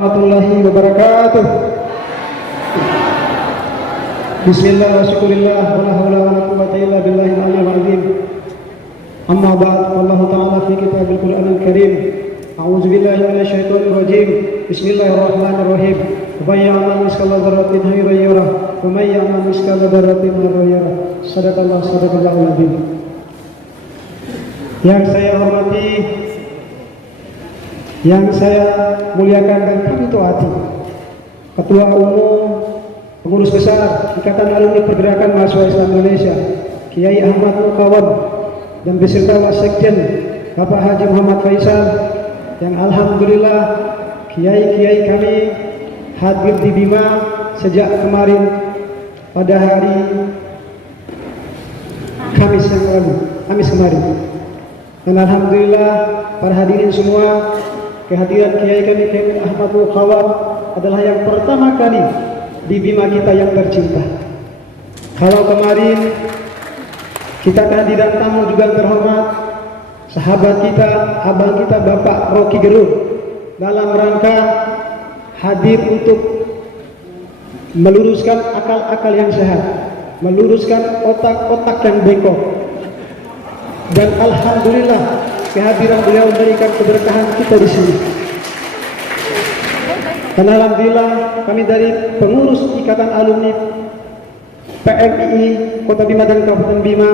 Warahmatullahi wabarakatuh. Bismillah wa syukurillah wa la hawla wa la quwwata illa billahi al-aliyyil azim. Amma ba'd, Allah ta'ala fi kitabil Qur'anil Karim. A'udzu billahi minasyaitonir rajim. Bismillahirrahmanirrahim. Wa may ya'mal mithqala dzarratin khairan yarah wa may ya'mal mithqala dzarratin syarran yarah. Shadaqallahul azim. Yang saya hormati, yang saya muliakan dan kami taati, Ketua Umum Pengurus Besar Ikatan Alumni Pergerakan Mahasiswa Islam Indonesia Kiai Ahmad Mukawan dan beserta Wasekjen Bapak Haji Muhammad Faisal, yang alhamdulillah kiai-kiai kami hadir di Bima sejak kemarin pada hari Kamis kemarin, dan alhamdulillah para hadirin semua, kehadiran kiai kami Kiai Ahmad Mukawan adalah yang pertama kali di Bima kita yang tercinta. Kalau kemarin kita kehadiran tamu juga terhormat, sahabat kita, abang kita Bapak Rocky Gerung, dalam rangka hadir untuk meluruskan akal-akal yang sehat, meluruskan otak-otak yang bengkok. Dan alhamdulillah kehadiran beliau memberikan keberkahan kita di sini. Dan alhamdulillah kami dari pengurus Ikatan Alumni PMII Kota Bima dan Kabupaten Bima,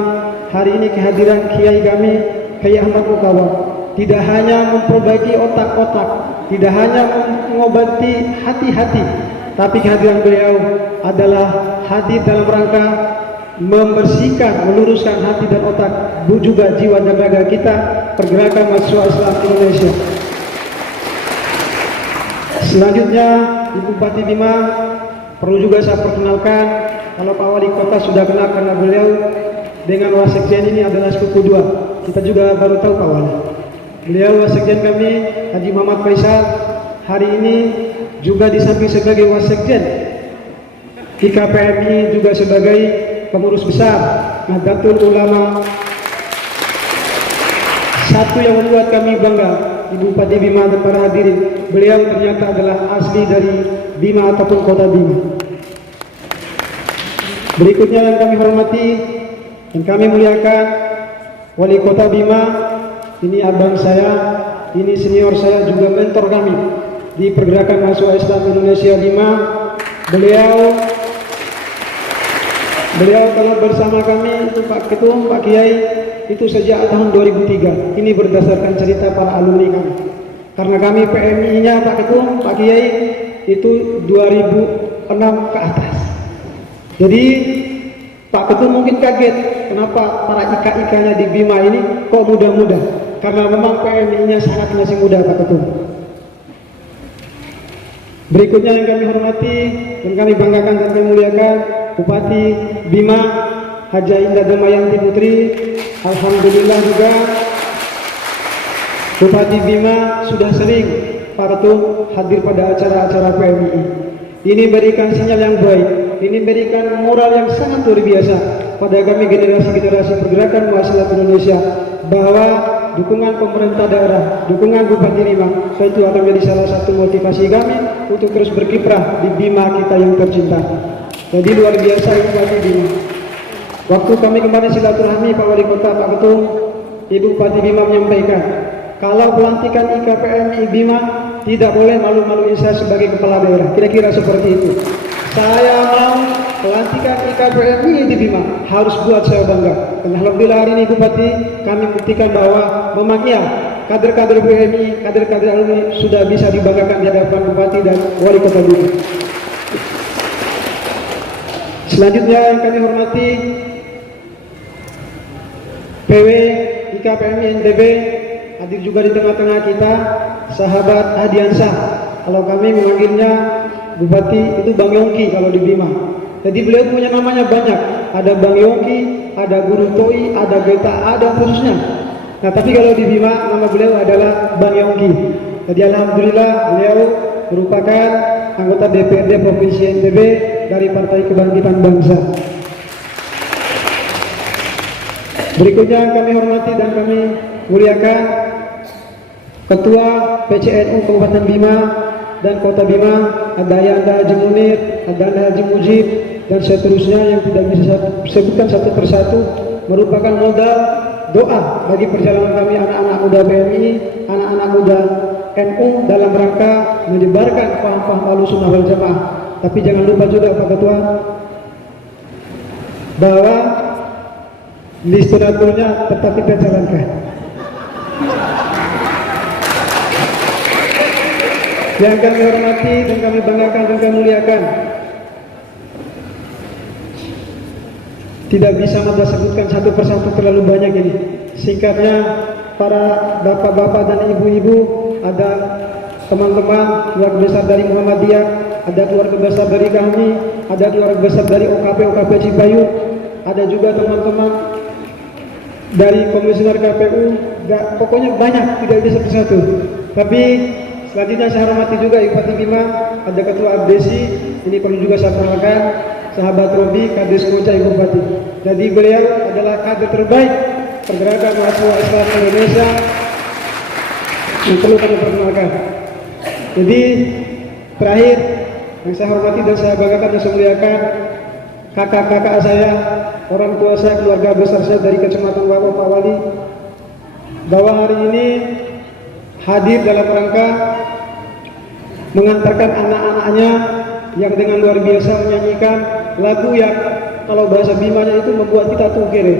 hari ini kehadiran kiai kami Kiai Ahmad Mukawan tidak hanya memperbaiki otak-otak, tidak hanya mengobati hati-hati, tapi kehadiran beliau adalah hadir dalam rangka membersihkan, meluruskan hati dan otak, juga jiwa dan raga kita, Pergerakan Mahasiswa Islam Indonesia. Selanjutnya, Ibu Bupati Bima perlu juga saya perkenalkan, kalau Pak Wali Kota sudah kenal karena beliau dengan Wasekjen ini adalah sepupu dua. Kita juga baru tahu Pak Wali. Beliau Wasekjen kami, Haji Muhammad Faisal, hari ini juga di samping sebagai Wasekjen IKPMI juga sebagai pengurus besar Nahdlatul Ulama. Satu yang membuat kami bangga, Ibu Bupati Bima dan para hadirin, beliau ternyata adalah asli dari Bima ataupun Kota Bima. Berikutnya yang kami hormati dan kami muliakan, Wali Kota Bima, ini abang saya, ini senior saya, juga mentor kami di Pergerakan Mahasiswa Islam Indonesia Bima. Beliau kalau bersama kami itu Pak Ketum, Pak Kiai, itu sejak tahun 2003. Ini berdasarkan cerita para alumni kami. Karena kami PMI-nya Pak Ketum, Pak Kiai itu 2006 ke atas. Jadi Pak Ketum mungkin kaget kenapa para IKA-IKA-nya di Bima ini kok muda-muda. Karena memang PMI-nya sangat masih muda Pak Ketum. Berikutnya yang kami hormati dan kami banggakan dan kami muliakan, Bupati Bima Haja Indah Damayanti Putri. Alhamdulillah juga Bupati Bima sudah sering Pak Ketum hadir pada acara-acara PMII. Ini berikan sinyal yang baik, ini berikan moral yang sangat luar biasa pada kami generasi-generasi Pergerakan Mahasiswa Indonesia, bahwa dukungan pemerintah daerah, dukungan Bupati Bima, itu akan menjadi salah satu motivasi kami untuk terus berkiprah di Bima kita yang tercinta. Jadi luar biasa Ibu Bupati Bima. Waktu kami kemarin silaturahmi Pak Wali Kota, Pak Ketum, Ibu Bupati Bima menyampaikan, kalau pelantikan IKPMI Bima tidak boleh malu-maluin saya sebagai kepala daerah. Kira-kira seperti itu. Saya mau pelantikan IKPMI di Bima harus buat saya bangga. Dan alhamdulillah hari ini Bupati kami buktikan bahwa memang ya kader-kader PMI, kader-kader alumni sudah bisa dibanggakan di hadapan Bupati dan Wali Kota Bima. Selanjutnya yang kami hormati PW IKPMI NTB, hadir juga di tengah-tengah kita sahabat Hadiansah. Kalau kami memanggilnya Bupati itu Bang Yongki kalau di Bima. Jadi beliau punya namanya banyak. Ada Bang Yongki, ada Guru Toi, ada Geta, ada khususnya. Nah tapi kalau di Bima nama beliau adalah Bang Yongki. Jadi alhamdulillah beliau merupakan anggota DPRD Provinsi NTB dari Partai Kebangkitan Bangsa. Berikutnya kami hormati dan kami muliakan Ketua PCNU Kabupaten Bima dan Kota Bima, ada Ayanda Haji Munir, ada Anda Haji Mujib, dan seterusnya yang tidak bisa saya sebutkan satu persatu, merupakan modal doa bagi perjalanan kami anak-anak muda BMI, anak-anak muda NU dalam rangka menyebarkan paham-paham Ahlussunnah wal Jamaah. Tapi jangan lupa juga Pak Ketua bahwa list donaturnya tetap kita jalankan. Yang kami hormati dan kami banggakan dan kami muliakan, tidak bisa kita sebutkan satu persatu, terlalu banyak ini. Singkatnya, para bapak-bapak dan ibu-ibu, ada teman-teman keluarga besar dari Muhammadiyah, ada keluarga besar dari kami, ada keluarga besar dari OKP Cipayung, ada juga teman-teman dari komisioner KPU, pokoknya banyak, tidak bisa persatu. Tapi selanjutnya saya hormati juga Bupati Bima, ada Ketua Abdesi, ini perlu juga saya perkenalkan, sahabat Robi, Kadis Koca Ibu Bupati. Jadi beliau adalah kader terbaik pergerakan mahasiswa Islam Indonesia yang perlu kami perkenalkan. Jadi terakhir yang saya hormati dan saya banggakan dan saya muliakan, kakak-kakak saya, orang tua saya, keluarga besar saya dari Kecamatan Wawo Pak Wali, bahwa hari ini hadir dalam rangka mengantarkan anak-anaknya yang dengan luar biasa menyanyikan lagu yang kalau bahasa Bimanya itu membuat kita tungkere.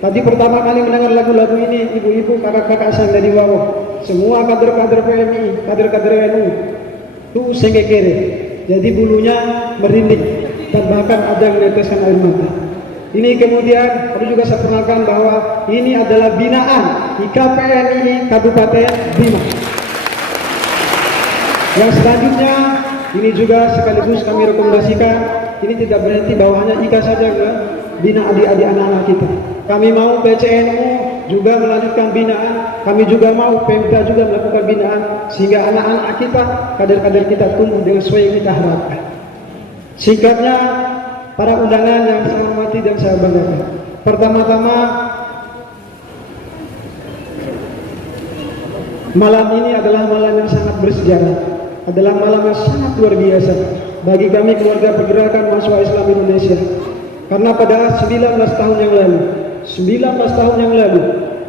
Tadi pertama kali mendengar lagu-lagu ini, ibu-ibu, kakak-kakak saya dari Wawo, semua kader-kader PMI, kader-kader NU, itu sengkekere. Jadi bulunya merinding dan bahkan ada yang meneteskan air mata. Ini kemudian perlu juga saya perkenalkan bahwa ini adalah binaan IKPMI Kabupaten Bima. Yang selanjutnya ini juga sekaligus kami rekomendasikan, ini tidak berhenti bawahannya IKA saja ke bina adik-adik anak-anak kita. Kami mau PCNU juga melanjutkan binaan, kami juga mau Pemda juga melakukan binaan, sehingga anak-anak kita, kader-kader kita tumbuh dengan sesuai yang kita harapkan. Singkatnya, para undangan yang saya hormati dan saya banggakan. Pertama-tama, malam ini adalah malam yang sangat bersejarah, adalah malam yang sangat luar biasa bagi kami keluarga pergerakan mahasiswa Islam Indonesia. Karena pada 19 tahun yang lalu, 19 tahun yang lalu,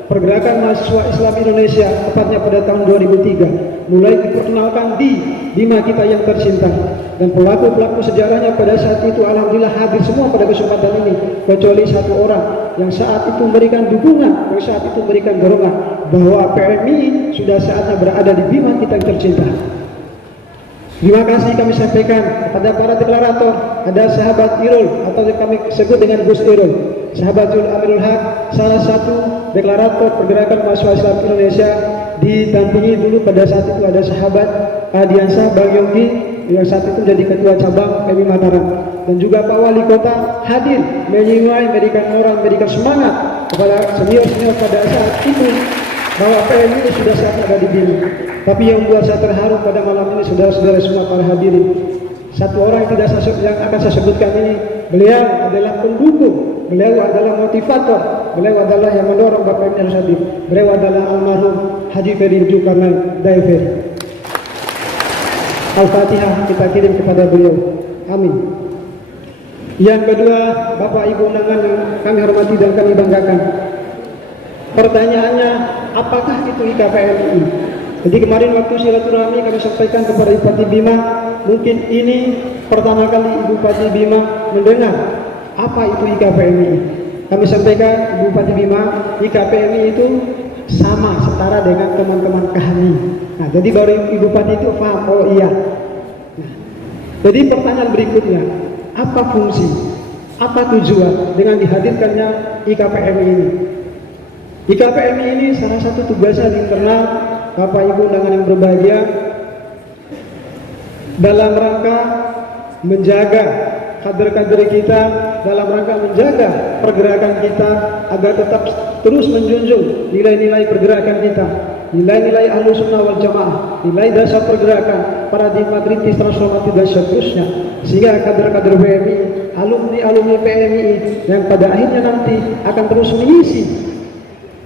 pergerakan mahasiswa Islam Indonesia, tepatnya pada tahun 2003, mulai diperkenalkan di Bima kita yang tercinta. Dan pelaku-pelaku sejarahnya pada saat itu alhamdulillah hadir semua pada kesempatan ini, kecuali satu orang yang saat itu memberikan dukungan, yang saat itu memberikan dorongan bahwa PMI sudah saatnya berada di Bima kita yang tercinta. Terima kasih kami sampaikan kepada para deklarator, ada sahabat Irul atau yang kami sebut dengan Gus Irul, sahabat Jul Amirul Haq, salah satu deklarator pergerakan mahasiswa Islam Indonesia. Didampingi dulu pada saat itu ada sahabat Adiansah Bang Yongki yang saat itu menjadi ketua cabang PMI Mataram, dan juga Pak Wali Kota hadir menyingai, memberikan moral, memberikan semangat kepada senior-senior pada saat itu bahwa PMI sudah saat ada di Bima. Tapi yang membuat saya terharu pada malam ini, saudara-saudara semua para hadirin, satu orang yang akan saya sebutkan ini, beliau adalah pendukung, beliau adalah motivator, beliau adalah yang mendorong Bapak Emil Sadib, beliau adalah almarhum Haji Ferry Zulkarnain Daiferi. Al-Fatihah kita kirim kepada beliau, amin. Yang kedua, Bapak Ibu undangan yang kami hormati dan kami banggakan, pertanyaannya, apakah itu IKPMI? Jadi kemarin waktu silaturahmi kami sampaikan kepada Bupati Bima, mungkin ini pertama kali Bupati Bima mendengar apa itu IKPMI. Kami sampaikan Bupati Bima, IKPMI itu sama, setara dengan teman-teman kami. Nah, jadi baru Ibu Bupati itu paham, oh iya. Nah, jadi pertanyaan berikutnya, apa fungsi, apa tujuan dengan dihadirkannya IKPMI ini? IKPMI ini salah satu tugasnya di internal Bapak Ibu undangan yang berbahagia dalam rangka menjaga kader-kader kita, dalam rangka menjaga pergerakan kita agar tetap terus menjunjung nilai-nilai pergerakan kita, nilai-nilai Ahlussunnah wal Jamaah, nilai dasar pergerakan, paradigma kritis transformatif dan seterusnya, sehingga kader-kader PMI, alumni PMI yang pada akhirnya nanti akan terus mengisi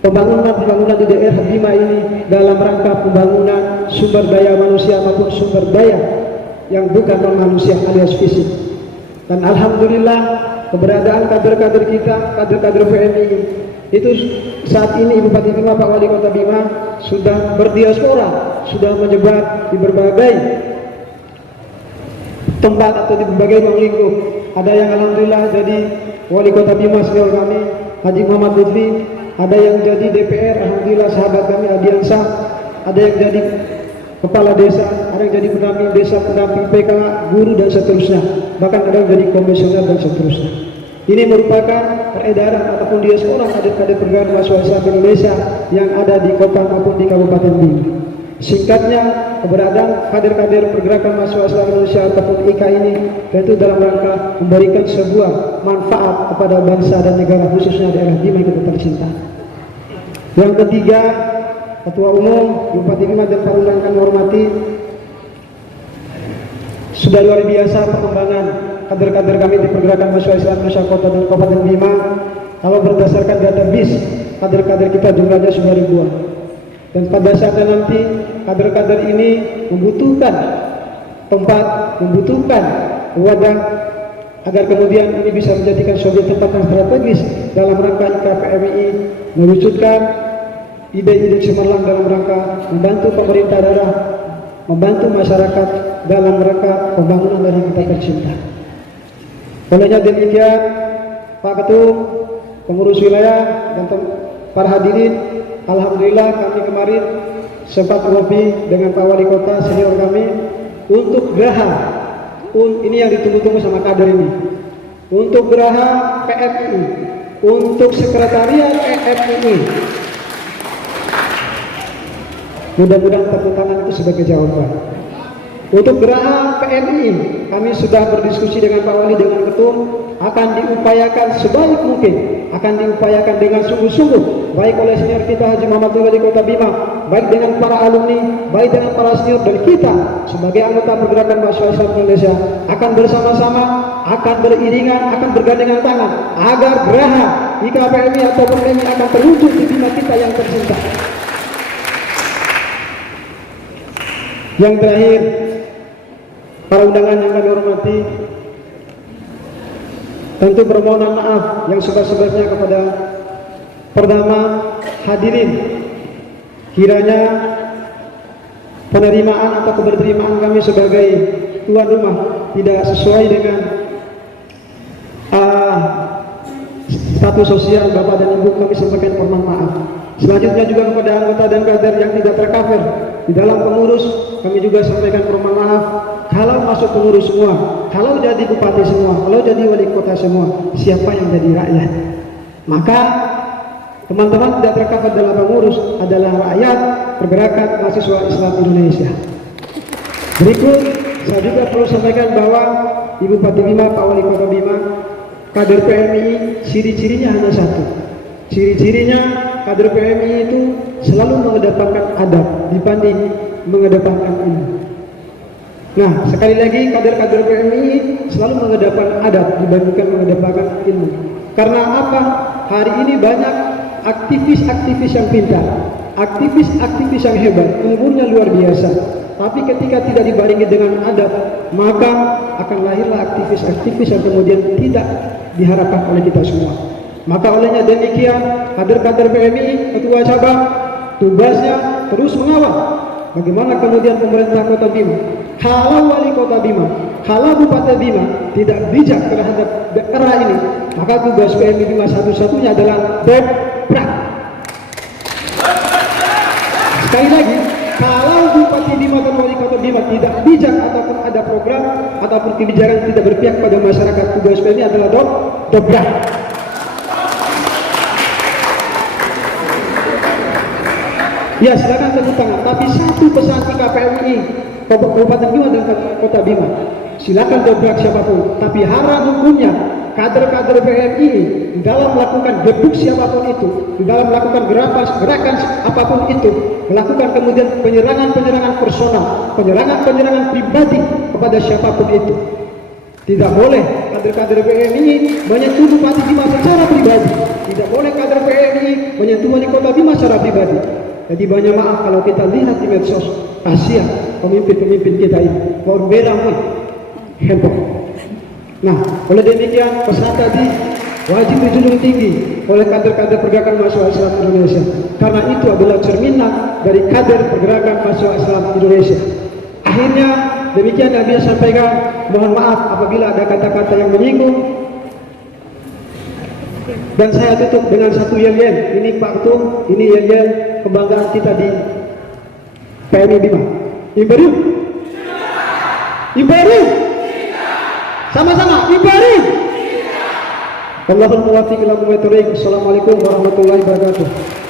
pembangunan di daerah Bima ini dalam rangka pembangunan sumber daya manusia maupun sumber daya yang bukan non manusia alias fisik. Dan alhamdulillah keberadaan kader-kader kita, kader-kader PMI itu saat ini Bupati Bima, Pak Wali Kota Bima sudah berdiaspora, sudah menyebar di berbagai tempat atau di berbagai ruang lingkup. Ada yang alhamdulillah jadi Wali Kota Bima senior kami Haji Muhammad Lutfi, ada yang jadi DPR alhamdulillah sahabat kami Adiansa, ada yang jadi kepala desa, ada yang jadi pendamping desa, pendamping PK, guru dan seterusnya, bahkan ada yang jadi komisioner dan seterusnya. Ini merupakan peredaran ataupun diaspora kader-kader pergerakan mahasiswa Islam Indonesia yang ada di kota maupun di Kabupaten Bima. Singkatnya, keberadaan kader-kader pergerakan mahasiswa Islam Indonesia ataupun IKA ini yaitu dalam rangka memberikan sebuah manfaat kepada bangsa dan negara, khususnya daerah Bima yang kita tercinta. Yang ketiga, Ketua Umum Bupati Bima dan para undangan kami hormati, sudah luar biasa perkembangan kader-kader kami di pergerakan mahasiswa Islam Indonesia Kota dan Kabupaten Bima. Kalau berdasarkan data BIS, kader-kader kita jumlahnya sudah ribuan. Dan pada saatnya nanti kader-kader ini membutuhkan tempat, membutuhkan wadah agar kemudian ini bisa menjadikan sebuah tempat yang strategis dalam rangka IKPMI mewujudkan ide-ide cemerlang dalam rangka membantu pemerintah daerah, membantu masyarakat dalam rangka pembangunan dari kita tercinta. Olehnya demikian, Pak Ketum, pengurus wilayah dan para hadirin, alhamdulillah kami kemarin sempat ngopi dengan Pak Wali Kota senior kami untuk geraha ini yang ditunggu-tunggu sama kader ini, untuk geraha PMI, untuk sekretariat PMI. Mudah-mudahan tepuk tangan itu sebagai jawaban. Untuk geraha PMI, kami sudah berdiskusi dengan Pak Wali, dengan Ketum, akan diupayakan sebaik mungkin, akan diupayakan dengan sungguh-sungguh, baik oleh senior kita Haji Muhammad Wali Kota Bima, baik dengan para alumni, baik dengan para senior, dan kita sebagai anggota pergerakan mahasiswa Islam Indonesia akan bersama-sama, akan beriringan, akan bergandengan tangan agar geraha IKPMI atau PMI akan terwujud di Bima kita yang tercinta. Yang terakhir, para undangan yang kami hormati, tentu permohonan maaf yang sebesar-besarnya kepada pertama hadirin, kiranya penerimaan atau keberterimaan kami sebagai tuan rumah tidak sesuai dengan status sosial Bapak dan Ibu, kami sampaikan permohonan maaf. Selanjutnya juga kepada anggota dan kader yang tidak tercover di dalam pengurus, kami juga sampaikan permohonan maaf. Kalau masuk pengurus semua, kalau jadi bupati semua, kalau jadi wali kota semua, siapa yang jadi rakyat? Maka teman-teman tidak tercover dalam pengurus adalah rakyat pergerakan mahasiswa Islam Indonesia. Berikut saya juga perlu sampaikan bahwa Ibu Bupati Bima, Pak Wali Kota Bima, kader PMI ciri-cirinya hanya satu. Ciri-cirinya kader PMI itu selalu mengedepankan adab dibanding mengedepankan ilmu. Nah, sekali lagi kader-kader PMI selalu mengedepankan adab dibandingkan mengedepankan ilmu. Karena apa? Hari ini banyak aktivis-aktivis yang pintar, aktivis-aktivis yang hebat, umurnya luar biasa. Tapi ketika tidak dibarengi dengan adab, maka akan lahirlah aktivis-aktivis yang kemudian tidak diharapkan oleh kita semua. Maka olehnya demikian, kader-kader PMI, ketua cabang, tugasnya terus mengawal bagaimana kemudian pemerintah Kota Bima, kalau wali Kota Bima, kalau Bupati Bima tidak bijak terhadap daerah ini, maka tugas PMI Bima satu-satunya adalah dobrak. Sekali lagi, kalau Bupati Bima dan wali Kota Bima tidak bijak ataupun ada program ataupun kebijakan tidak berpihak pada masyarakat, tugas PMI adalah dobrak. Ya, silakan tepuk tangan. Tapi satu pesan IKPMI Kabupaten Bima dan Kota Bima, silakan dobrak siapapun. Tapi haram hukumnya kader-kader PMI dalam melakukan gebuk siapapun itu, di dalam melakukan gerakan apapun itu, melakukan kemudian penyerangan-penyerangan personal, penyerangan-penyerangan pribadi kepada siapapun itu. Tidak boleh kader-kader PMI menyentuh Bupati Bima secara pribadi. Tidak boleh kader PMI menyentuh wali Kota Bima secara pribadi. Jadi banyak maaf kalau kita lihat di medsos, kasihan pemimpin-pemimpin kita ini berbeda pun handphone. Nah, oleh demikian pesan tadi wajib dijunjung tinggi oleh kader-kader pergerakan mahasiswa Islam Indonesia, karena itu adalah cerminan dari kader pergerakan mahasiswa Islam Indonesia. Akhirnya demikian yang dia sampaikan. Mohon maaf apabila ada kata-kata yang menyinggung. Dan saya tutup dengan satu yel-yel. Ini Pak Ketum, ini yel-yel kebanggaan kita di PMI Bima. Imperium, Imperium, sama-sama Imperium. Allahumma waffiq ila muwaffiq. Assalamualaikum warahmatullahi wabarakatuh.